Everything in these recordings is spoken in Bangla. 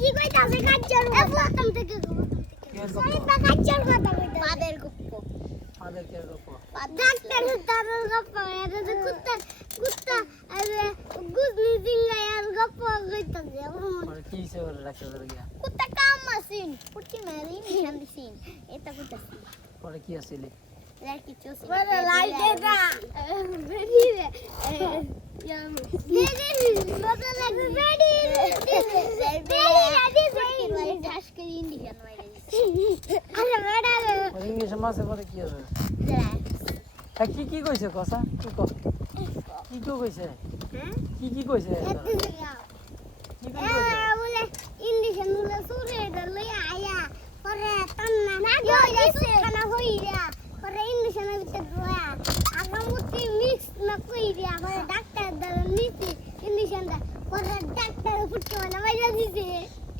কি কইতাছে কাচ্চার প্রথম থেকে কাচ্চার কথা কইতাছে পাদের গপ্প পাদের কে গপ্প ডাক্তার তার গপ্প এটা তো কুত্তা আরে গুজনি জিঙ্গায়ার গপ্প কইতাছে মানে কি হইছে ওর ডাক্তারের গিয়া কুত্তা কাম মাসিন পুটি মারি নিশান দিছিন এটা কইতাছে পরে কি আছিল লড়কি চোসি বড় লাইটে না বেরি রে ইংলিশ মাসে পরে কি হবে কি কি কইছে কথা কি ক কি কি কইছে কি কি কইছে কি কি কইছে বলে ইন্ডিশন বলে সুরে দলে আয়া পরে তন্না না গইছে খানা হইরা পরে ইন্ডিশনের ভিতর রয়া আগামুতি মিক্স না কইরা পরে ডাক্তার দল নিতি ইন্ডিশনটা পরে ডাক্তার ফুটকে না মাইরা দিছে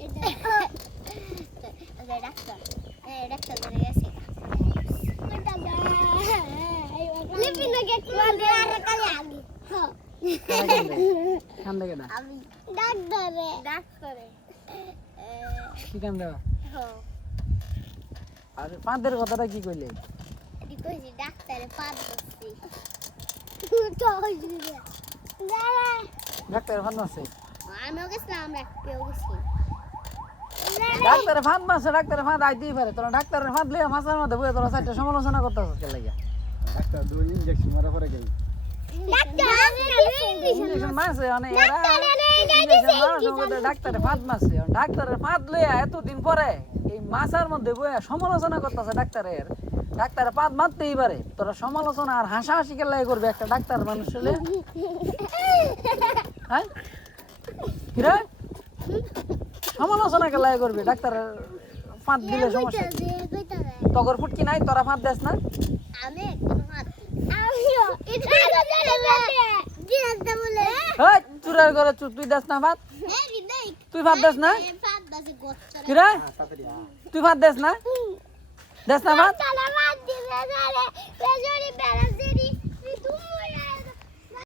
এটা ডাক্তার ধরে গেছে লিপিন গেট মানে আর কালে আগে কাম দেখে না আমি ডাক্তারে কি কাম দেওয়া হো আর পাঁদের কথাটা কি কইলে এটি কইছি ডাক্তারে পাদ করছি তো হইছে দাঁড়া ডাক্তারের ফাঁদ মারছে আমিও গেছিলাম আমরা কেউ গেছি ডাক্তারের ফাঁদ মারছে ডাক্তারের ফাঁদ আইতেই পারে তোরা ডাক্তারের ফাঁদ লিয়ে মাছের মধ্যে বইয়ে তোরা চারটে সমালোচনা করতেছিস কে লাগিয়া ডাক্তার দুই ইনজেকশন মারা পরে গেল ইঞ্জেকশন মারছে মানে এরা ইঞ্জেকশন মারার সময় ডাক্তারের ফাঁদ মারছে ডাক্তারের ফাঁদ লইয়া এতদিন পরে এই মাছের মধ্যে বইয়া সমালোচনা করতেছে ডাক্তারের ফাঁদ মারতেই পারে তোরা সমালোচনা আর হাসাহাসি কে লাগে করবে একটা ডাক্তার মানুষ হলে হ্যাঁ কিরে সমালোচনা কে লাগে করবে ডাক্তারের ফাঁদ দিলে সমস্যা তগর ফুটকি নাই তোরা ফাঁদ দেস না আমি কোনো হাত আমিও এটা বলে এই চুরার ঘরে তুই দেস না ফাঁদ তুই ফাঁদ দেস না কিরে তুই ফাঁদ দেস না ফাঁদ তালা মার দিবে রে বেজরি বেড়া